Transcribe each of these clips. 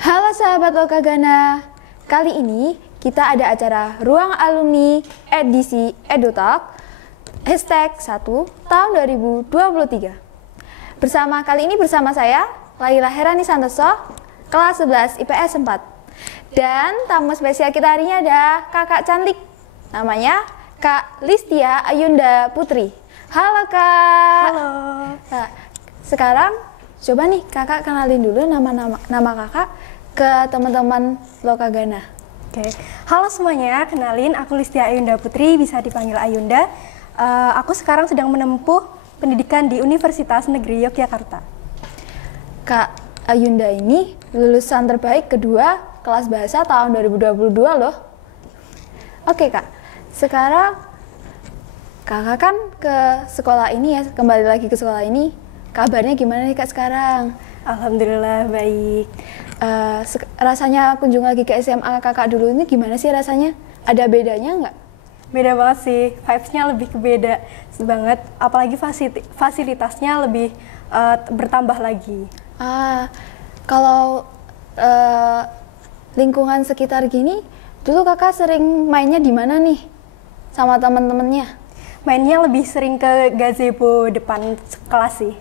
Halo sahabat Lokagana, kali ini kita ada acara Ruang Alumni edisi EduTalk #1 tahun 2023. Kali ini bersama saya, Laila Herani Santoso, kelas 11 IPS 4. Dan tamu spesial kita hari ini ada kakak cantik, namanya Kak Listia Ayunda Putri. Halo Kak. Halo. Nah, sekarang coba nih kakak kenalin dulu nama kakak ke teman-teman Lokagana. Oke. Halo semuanya, kenalin aku Listia Ayunda Putri, bisa dipanggil Ayunda. Aku sekarang sedang menempuh pendidikan di Universitas Negeri Yogyakarta. Kak Ayunda ini lulusan terbaik kedua kelas bahasa tahun 2022 loh. Oke Kak, sekarang kakak kan ke sekolah ini ya, kembali lagi ke sekolah ini. Kabarnya gimana nih Kak sekarang? Alhamdulillah baik. Rasanya kunjung lagi ke SMA kakak dulu ini gimana sih rasanya? Ada bedanya nggak? Beda banget sih, vibes-nya lebih beda banget. Apalagi fasilitasnya lebih bertambah lagi. Kalau lingkungan sekitar gini, dulu kakak sering mainnya di mana nih sama teman-temannya? Mainnya lebih sering ke gazebo depan kelas sih.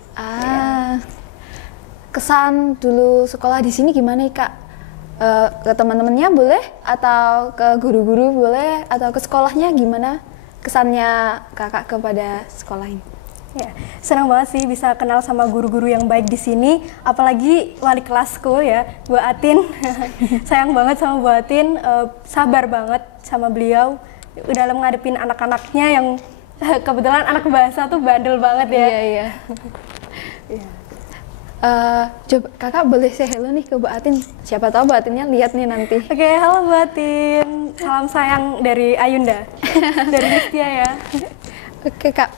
Kesan dulu sekolah di sini gimana nih Kak? Ke teman-temannya boleh, atau ke guru-guru boleh, atau ke sekolahnya gimana kesannya kakak kepada sekolah ini? Ya, senang banget sih bisa kenal sama guru-guru yang baik di sini, apalagi wali kelasku ya, Bu Atin. Sayang banget sama Bu Atin, sabar banget sama beliau dalam ngadepin anak-anaknya yang kebetulan anak bahasa tuh bandel banget ya. Iya. Coba kakak boleh say hello nih ke Bu Atin. Siapa tahu Bu Atinnya lihat nih nanti. Oke, halo Bu Atin. Salam sayang dari Ayunda. Dari Listia ya. Oke Kak.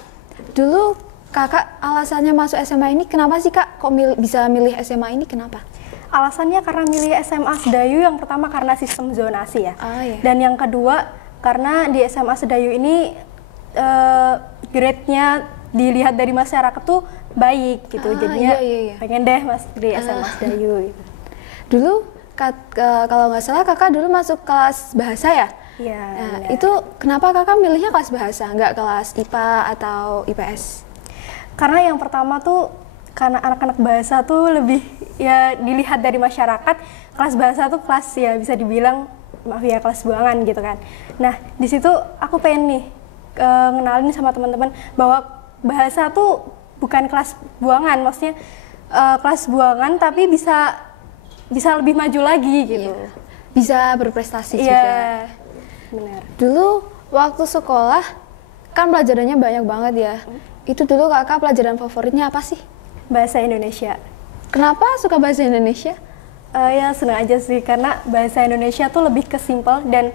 Dulu kakak alasannya masuk SMA ini kenapa sih Kak? Kok bisa milih SMA ini, kenapa? Alasannya karena milih SMA Sedayu, yang pertama karena sistem zonasi ya. Iya. Dan yang kedua karena di SMA Sedayu ini grade-nya dilihat dari masyarakat tuh baik gitu, jadinya iya. pengen deh mas di SMA Sedayu gitu. Dulu kalau nggak salah kakak dulu masuk kelas bahasa ya? Iya. Nah, itu kenapa kakak milihnya kelas bahasa, nggak kelas IPA atau IPS? Karena yang pertama tuh karena anak-anak bahasa tuh lebih ya dilihat dari masyarakat, kelas bahasa tuh kelas ya bisa dibilang maaf ya kelas buangan gitu kan. Nah di situ aku pengen nih ngenalin sama teman-teman bahwa bahasa tuh bukan kelas buangan, maksudnya kelas buangan tapi bisa lebih maju lagi gitu. Iya. Bisa berprestasi Iya, juga. benar. Dulu waktu sekolah kan pelajarannya banyak banget ya. Itu dulu kakak pelajaran favoritnya apa sih? Bahasa Indonesia. Kenapa suka bahasa Indonesia? Ya senang aja sih karena bahasa Indonesia tuh lebih ke simple dan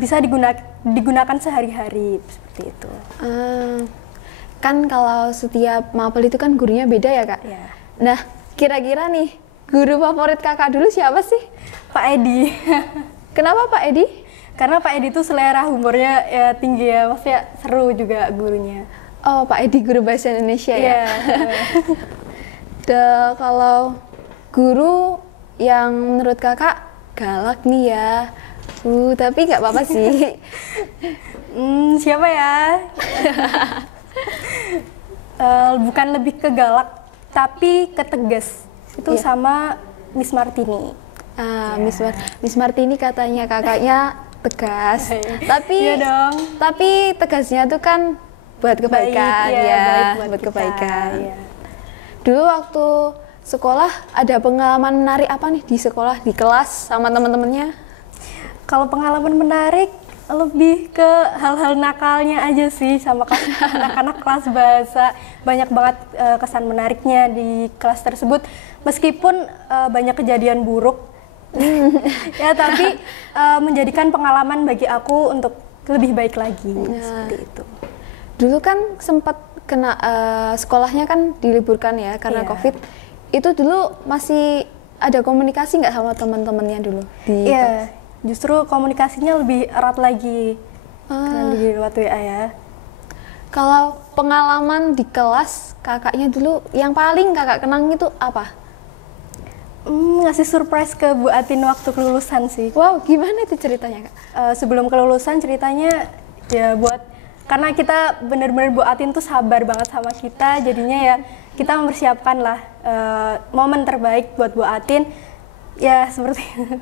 bisa digunakan sehari-hari seperti itu. Kan kalau setiap mapel itu kan gurunya beda ya Kak? Ya. Nah, kira-kira nih guru favorit kakak dulu siapa sih? Pak Edi. Kenapa Pak Edi? Karena Pak Edi tuh selera humornya ya tinggi ya, maksudnya seru juga gurunya. Oh, Pak Edi guru bahasa Indonesia ya? Kalau guru yang menurut kakak galak nih ya, tapi nggak apa-apa sih. Siapa ya? Bukan lebih ke galak, tapi ke tegas. Itu sama Miss Martini. Miss Martini katanya kakaknya tegas, Iya dong. tapi tegasnya tuh kan buat kebaikan, baik buat kita, kebaikan. ya. Dulu waktu sekolah ada pengalaman menarik apa nih di sekolah, di kelas sama teman-temannya? Kalau pengalaman menarik lebih ke hal-hal nakalnya aja sih sama anak-anak kelas bahasa. Banyak banget kesan menariknya di kelas tersebut, meskipun banyak kejadian buruk. Ya tapi menjadikan pengalaman bagi aku untuk lebih baik lagi. Seperti itu. Dulu kan sempat kena sekolahnya kan diliburkan ya karena COVID. Itu dulu masih ada komunikasi nggak sama teman-temannya dulu di kelas? Justru komunikasinya lebih erat lagi karena di lewat WA ya. Kalau pengalaman di kelas kakaknya dulu yang paling kakak kenang itu apa? ngasih surprise ke Bu Atin waktu kelulusan sih. Wow, gimana itu ceritanya, Kak? Sebelum kelulusan ceritanya ya karena kita bener-bener Bu Atin tuh sabar banget sama kita, jadinya ya kita mempersiapkan lah momen terbaik buat Bu Atin, ya seperti itu.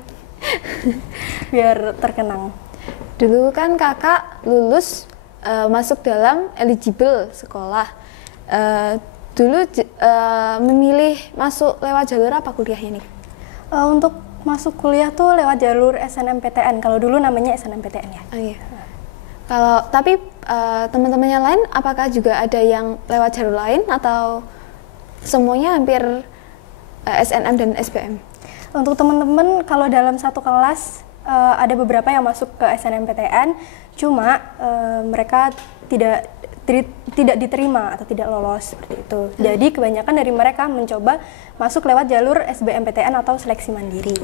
Biar terkenang. Dulu kan kakak lulus masuk dalam eligible sekolah. Dulu memilih masuk lewat jalur apa kuliahnya nih? Untuk masuk kuliah tuh lewat jalur SNMPTN. Kalau dulu namanya SNMPTN ya. Oh, iya. Kalau tapi teman-temannya lain, apakah juga ada yang lewat jalur lain atau semuanya hampir SNM dan SBM? Untuk teman-teman kalau dalam satu kelas ada beberapa yang masuk ke SNMPTN, cuma mereka tidak diterima atau tidak lolos seperti itu. Jadi kebanyakan dari mereka mencoba masuk lewat jalur SBMPTN atau seleksi mandiri.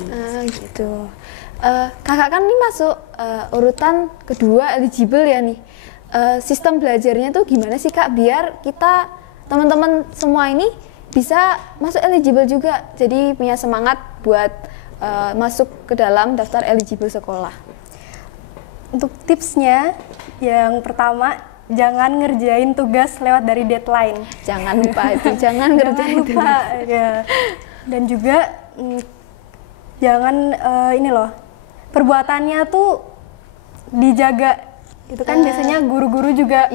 Gitu. Kakak kan ini masuk urutan kedua eligible ya nih. Sistem belajarnya tuh gimana sih Kak biar kita teman-teman semua ini bisa masuk eligible juga. Jadi punya semangat buat masuk ke dalam daftar eligible sekolah. Untuk tipsnya yang pertama, jangan ngerjain tugas lewat dari deadline. Jangan lupa itu, jangan ngerjain itu. Ya. Dan juga jangan ini loh, perbuatannya tuh dijaga. Itu kan biasanya guru-guru juga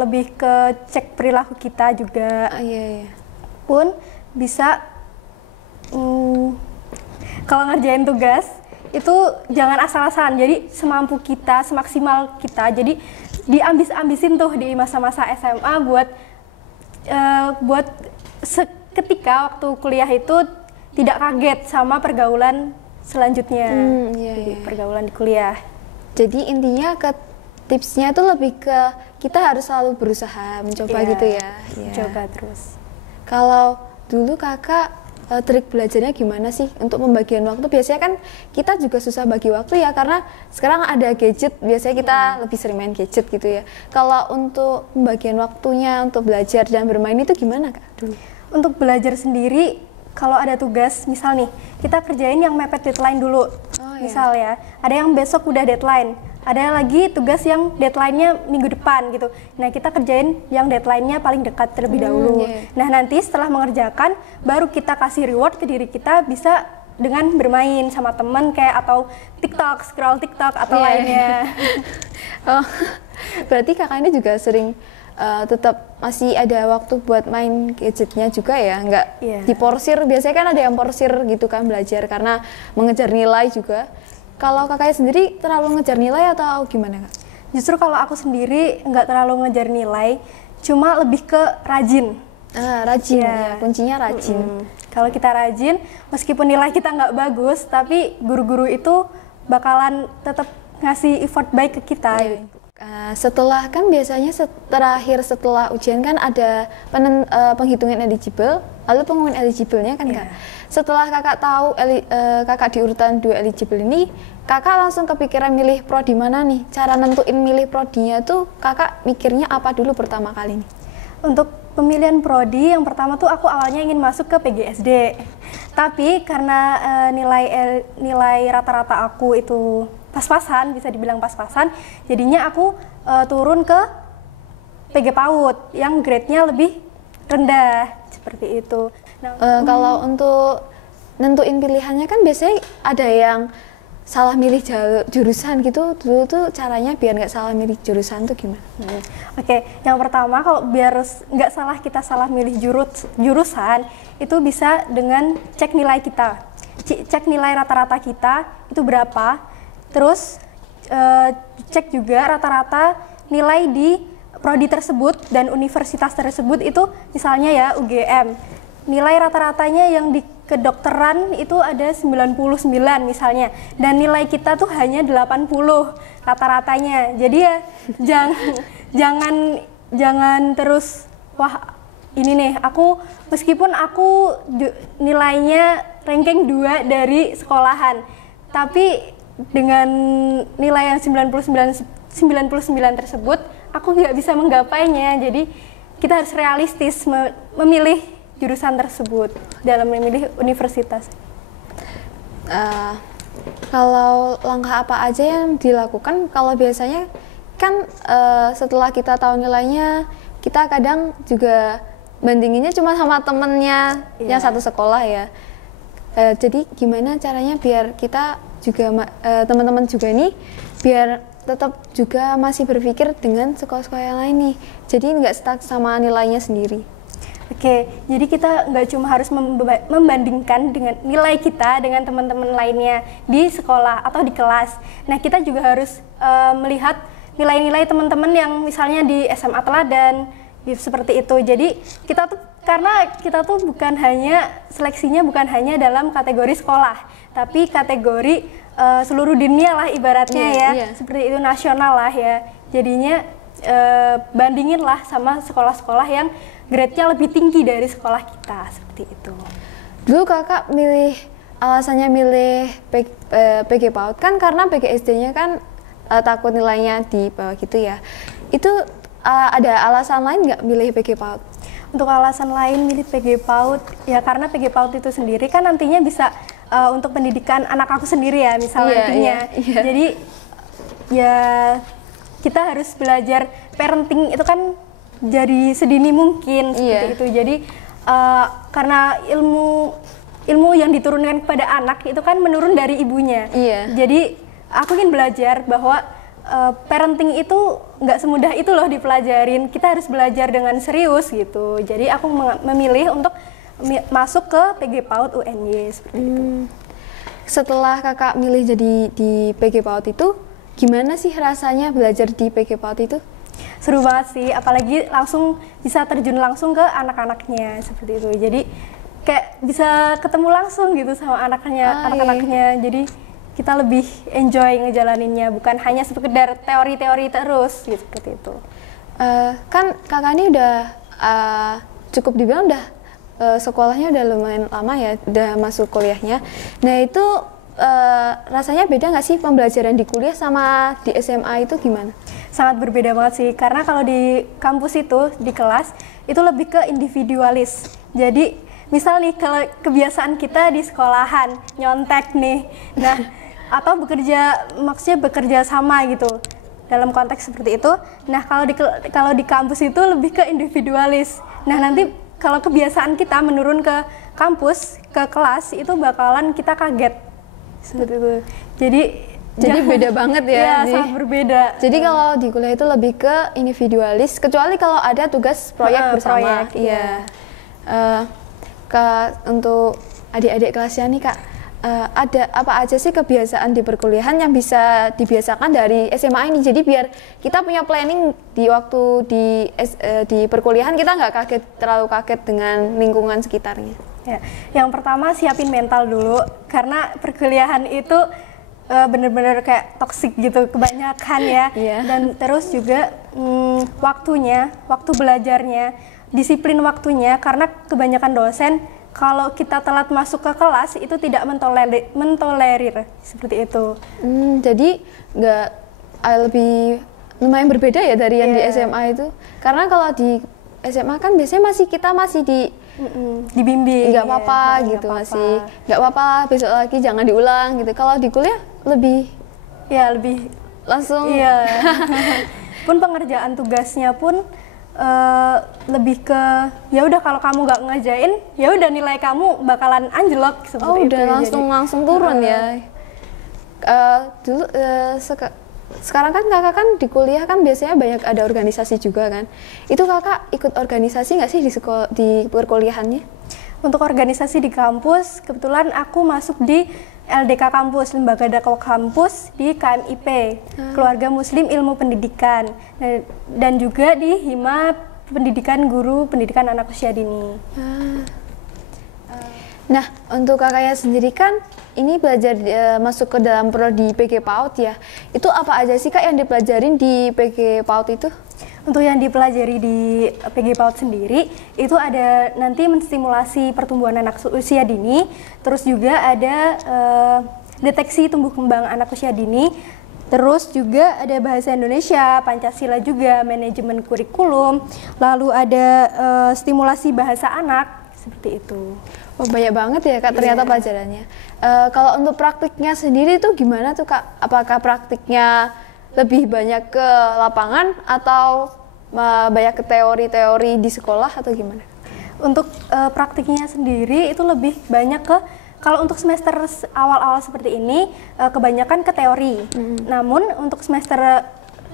lebih ke cek perilaku kita juga. Pun bisa kalau ngerjain tugas itu jangan asal-asalan. Jadi semampu kita, semaksimal kita. Jadi diambis-ambisin tuh di masa-masa SMA buat ketika waktu kuliah itu tidak kaget sama pergaulan selanjutnya. Pergaulan di kuliah. Jadi intinya tipsnya itu lebih ke kita harus selalu berusaha mencoba gitu ya. Coba terus. Kalau dulu kakak trik belajarnya gimana sih untuk pembagian waktu? Biasanya kan kita juga susah bagi waktu ya karena sekarang ada gadget, biasanya kita lebih sering main gadget gitu ya. Kalau untuk pembagian waktunya untuk belajar dan bermain itu gimana Kak dulu? Untuk belajar sendiri, kalau ada tugas, misal nih kita kerjain yang mepet deadline dulu. Misal ya, ada yang besok udah deadline, ada lagi tugas yang deadline-nya minggu depan gitu. Nah kita kerjain yang deadline-nya paling dekat terlebih dahulu. Nah nanti setelah mengerjakan, baru kita kasih reward ke diri kita bisa dengan bermain sama teman kayak atau TikTok, scroll TikTok atau lainnya. Berarti kakak ini juga sering tetap masih ada waktu buat main gadgetnya juga ya, nggak diporsir. Biasanya kan ada yang porsir gitu kan belajar karena mengejar nilai juga. Kalau kakaknya sendiri terlalu ngejar nilai atau gimana Kak? Justru kalau aku sendiri nggak terlalu ngejar nilai, cuma lebih ke rajin. Rajin ya, kuncinya rajin. Kalau kita rajin, meskipun nilai kita nggak bagus, tapi guru-guru itu bakalan tetap ngasih effort baik ke kita. Setelah kan biasanya terakhir setelah ujian kan ada penghitungan eligible, lalu pengumuman eligible-nya kan Kak. Setelah kakak tahu kakak di urutan 2 eligible ini, kakak langsung kepikiran milih prodi mana nih? Cara nentuin milih prodinya tuh kakak mikirnya apa dulu pertama kali nih? Untuk pemilihan prodi yang pertama tuh aku awalnya ingin masuk ke PGSD. Tapi karena nilai rata-rata aku itu pas-pasan, bisa dibilang pas-pasan, jadinya aku turun ke PG PAUD yang grade-nya lebih rendah, seperti itu. Kalau untuk nentuin pilihannya kan biasanya ada yang salah milih jurusan gitu, dulu tuh caranya biar nggak salah milih jurusan tuh gimana? Oke, yang pertama kalau biar nggak salah milih jurusan, itu bisa dengan cek nilai kita. Cek nilai rata-rata kita itu berapa, terus cek juga rata-rata nilai di prodi tersebut dan universitas tersebut itu misalnya ya UGM. Nilai rata-ratanya yang di kedokteran itu ada 99 misalnya, dan nilai kita tuh hanya 80 rata-ratanya. Jadi ya jangan terus wah ini nih meskipun aku nilainya ranking 2 dari sekolahan, tapi dengan nilai yang 99 tersebut aku nggak bisa menggapainya. Jadi kita harus realistis memilih jurusan tersebut dalam memilih universitas. Eh, Kalau langkah apa aja yang dilakukan, kalau biasanya kan setelah kita tahu nilainya, kita kadang juga bandinginnya cuma sama temennya yang satu sekolah ya. Jadi gimana caranya biar kita juga teman-teman juga nih biar tetap juga masih berpikir dengan sekolah-sekolah yang lain nih. Jadi nggak stuck sama nilainya sendiri. Oke, jadi kita nggak cuma harus membandingkan dengan nilai kita dengan teman-teman lainnya di sekolah atau di kelas. Nah, kita juga harus melihat nilai-nilai teman-teman yang misalnya di SMA Teladan, seperti itu. Jadi karena kita tuh bukan hanya seleksinya bukan hanya dalam kategori sekolah, tapi kategori seluruh dunia lah ibaratnya seperti itu, nasional lah ya. Jadinya bandingin lah sama sekolah-sekolah yang grade-nya lebih tinggi dari sekolah kita, seperti itu. Dulu kakak alasannya milih PG PAUD kan karena PGSD-nya kan takut nilainya di bawah gitu ya. Itu ada alasan lain nggak milih PG PAUD? Untuk alasan lain milih PG PAUD, ya karena PG PAUD itu sendiri kan nantinya bisa untuk pendidikan anak aku sendiri ya, misalnya nantinya. Jadi ya kita harus belajar parenting itu kan dari sedini mungkin seperti itu. Jadi karena ilmu yang diturunkan kepada anak itu kan menurun dari ibunya. Jadi aku ingin belajar bahwa parenting itu nggak semudah itu loh dipelajarin. Kita harus belajar dengan serius gitu. Jadi aku memilih untuk masuk ke PG PAUD UNY seperti itu. Setelah kakak milih jadi di PG PAUD itu, gimana sih rasanya belajar di PG PAUD itu? Seru banget sih, apalagi langsung bisa terjun langsung ke anak-anaknya seperti itu. Jadi kayak bisa ketemu langsung gitu sama anak-anaknya. Jadi kita lebih enjoy ngejalaninnya, bukan hanya sekedar teori-teori terus gitu, seperti itu. Kan kakak ini udah cukup dibilang udah sekolahnya udah lumayan lama ya, udah masuk kuliahnya. Nah itu rasanya beda nggak sih pembelajaran di kuliah sama di SMA itu gimana? Sangat berbeda banget sih, karena kalau di kampus itu, di kelas, itu lebih ke individualis. Jadi, misal nih, kalau kebiasaan kita di sekolahan, nyontek nih, nah, atau maksudnya bekerja sama gitu, dalam konteks seperti itu. Nah, kalau di kampus itu lebih ke individualis. Nah, nanti kalau kebiasaan kita menurun ke kampus, ke kelas, itu bakalan kita kaget. Seperti itu. Jadi beda banget ya? Iya, sangat berbeda. Jadi kalau di kuliah itu lebih ke individualis, kecuali kalau ada tugas proyek bersama. Iya. Untuk adik-adik kelasnya nih kak, ada apa aja sih kebiasaan di perkuliahan yang bisa dibiasakan dari SMA ini? Jadi biar kita punya planning di waktu di perkuliahan, kita nggak terlalu kaget dengan lingkungan sekitarnya. Ya, yang pertama siapin mental dulu, karena perkuliahan itu bener-bener kayak toksik gitu kebanyakan ya. Dan terus juga waktu belajarnya, disiplin waktunya, karena kebanyakan dosen kalau kita telat masuk ke kelas itu tidak mentolerir seperti itu. Jadi nggak lebih lumayan berbeda ya dari yang di SMA itu, karena kalau di SMA kan biasanya kita masih dibimbing, nggak apa-apa gitu, masih nggak apa-apa, besok lagi jangan diulang gitu. Kalau di kuliah lebih langsung. Pun pengerjaan tugasnya pun lebih ke ya udah, kalau kamu nggak ngerjain ya udah nilai kamu bakalan anjlok seperti itu. Udah langsung turun ya. Sekarang kan kakak kan di kuliah kan biasanya banyak ada organisasi juga kan. Itu kakak ikut organisasi nggak sih di perkuliahannya? Untuk organisasi di kampus, kebetulan aku masuk di LDK kampus, Lembaga Dakwah Kampus di KMIP, Keluarga Muslim Ilmu Pendidikan, dan juga di Hima Pendidikan Guru Pendidikan Anak Usia Dini. Nah, untuk kakaknya sendiri kan ini belajar masuk ke dalam prodi PG PAUD ya. Itu apa aja sih kak yang dipelajarin di PG PAUD itu? Untuk yang dipelajari di PG PAUD sendiri, itu ada nanti menstimulasi pertumbuhan anak usia dini, terus juga ada deteksi tumbuh kembang anak usia dini, terus juga ada bahasa Indonesia, Pancasila juga, manajemen kurikulum, lalu ada stimulasi bahasa anak, seperti itu. Oh, banyak banget ya Kak ternyata pelajarannya. Kalau untuk praktiknya sendiri tuh gimana tuh Kak? Apakah praktiknya lebih banyak ke lapangan atau banyak ke teori-teori di sekolah atau gimana? Untuk praktiknya sendiri itu lebih banyak ke, kalau untuk semester awal-awal seperti ini kebanyakan ke teori. Namun untuk semester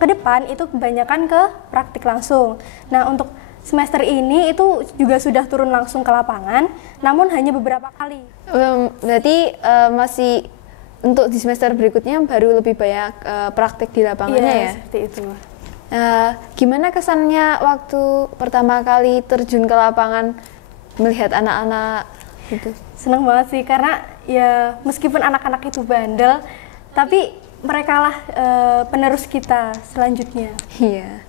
ke depan itu kebanyakan ke praktik langsung. Nah, untuk semester ini itu juga sudah turun langsung ke lapangan, namun hanya beberapa kali. Berarti masih untuk di semester berikutnya baru lebih banyak praktik di lapangannya ya? Seperti itu. Gimana kesannya waktu pertama kali terjun ke lapangan melihat anak-anak gitu? Senang banget sih, karena ya meskipun anak-anak itu bandel, tapi mereka lah penerus kita selanjutnya. Iya.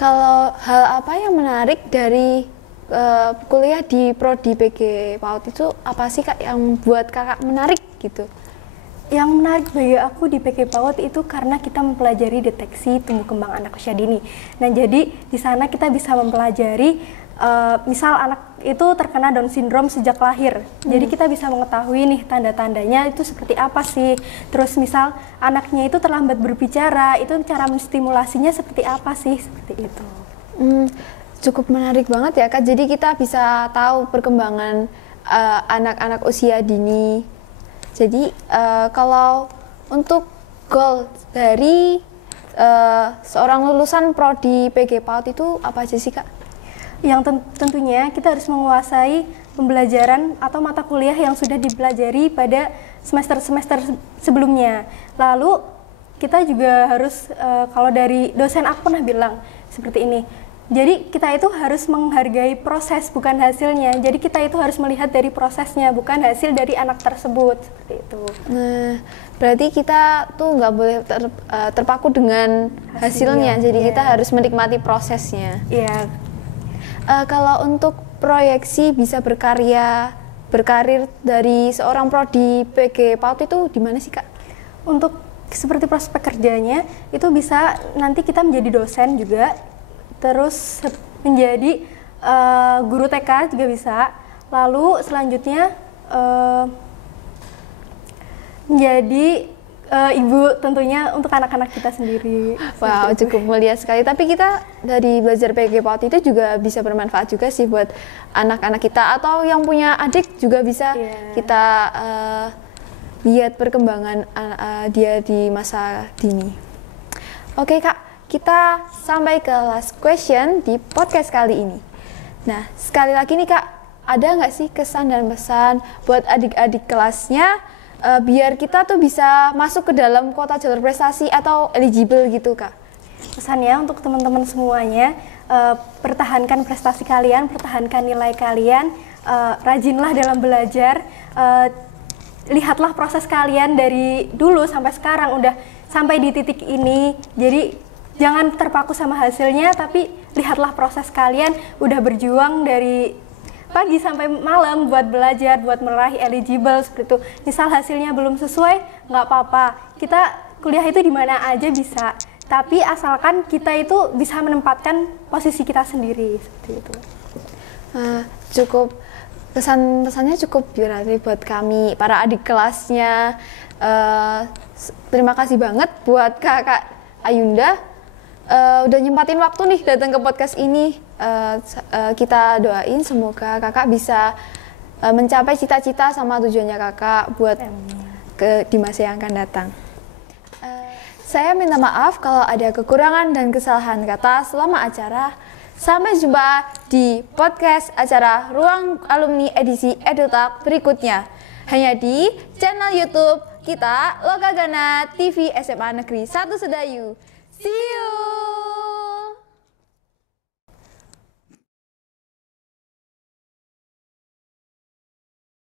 Kalau hal apa yang menarik dari kuliah di Prodi PG PAUD itu apa sih Kak yang buat Kakak menarik gitu? Yang menarik bagi aku di PG PAUD itu karena kita mempelajari deteksi tumbuh kembang anak usia dini. Nah, jadi di sana kita bisa mempelajari misal anak itu terkena Down syndrome sejak lahir. Jadi kita bisa mengetahui nih tanda-tandanya itu seperti apa sih. Terus misal anaknya itu terlambat berbicara, itu cara menstimulasinya seperti apa sih, seperti itu. Cukup menarik banget ya Kak. Jadi kita bisa tahu perkembangan anak-anak usia dini. Jadi kalau untuk goal dari seorang lulusan Prodi PG PAUD itu apa aja sih Kak? Yang tentunya kita harus menguasai pembelajaran atau mata kuliah yang sudah dipelajari pada semester-semester sebelumnya. Lalu kita juga harus, kalau dari dosen aku pernah bilang seperti ini, jadi kita itu harus menghargai proses bukan hasilnya. Jadi kita itu harus melihat dari prosesnya bukan hasil dari anak tersebut, seperti itu. Nah, berarti kita tuh nggak boleh terpaku dengan hasilnya. Jadi kita harus menikmati prosesnya. Iya. Kalau untuk proyeksi bisa berkarir dari seorang prodi PG PAUD itu di mana sih Kak? Untuk seperti prospek kerjanya itu bisa nanti kita menjadi dosen juga, terus menjadi guru TK juga bisa. Lalu selanjutnya menjadi ibu tentunya untuk anak-anak kita sendiri. Wow, cukup mulia sekali. Tapi kita dari belajar PG PAUD itu juga bisa bermanfaat juga sih buat anak-anak kita atau yang punya adik juga bisa kita lihat perkembangan dia di masa dini. Oke Kak, kita sampai ke last question di podcast kali ini. Nah, sekali lagi nih Kak, ada nggak sih kesan dan pesan buat adik-adik kelasnya biar kita tuh bisa masuk ke dalam kuota jalur prestasi atau eligible gitu Kak? Pesannya untuk teman-teman semuanya, pertahankan prestasi kalian, pertahankan nilai kalian, rajinlah dalam belajar, lihatlah proses kalian dari dulu sampai sekarang udah sampai di titik ini. Jadi jangan terpaku sama hasilnya, tapi lihatlah proses kalian udah berjuang dari pagi sampai malam buat belajar, buat meraih eligible seperti itu. Misal hasilnya belum sesuai, nggak apa-apa. Kita kuliah itu di mana aja bisa. Tapi asalkan kita itu bisa menempatkan posisi kita sendiri seperti itu. Cukup pesannya cukup berarti buat kami para adik kelasnya. Terima kasih banget buat Kakak Ayunda udah nyempatin waktu nih datang ke podcast ini. Kita doain semoga Kakak bisa mencapai cita-cita sama tujuannya Kakak buat di masa yang akan datang. Saya minta maaf kalau ada kekurangan dan kesalahan kata selama acara. Sampai jumpa di podcast acara Ruang Alumni edisi EduTalk berikutnya. Hanya di channel YouTube kita Lokagana TV SMA Negeri 1 Sedayu. See you!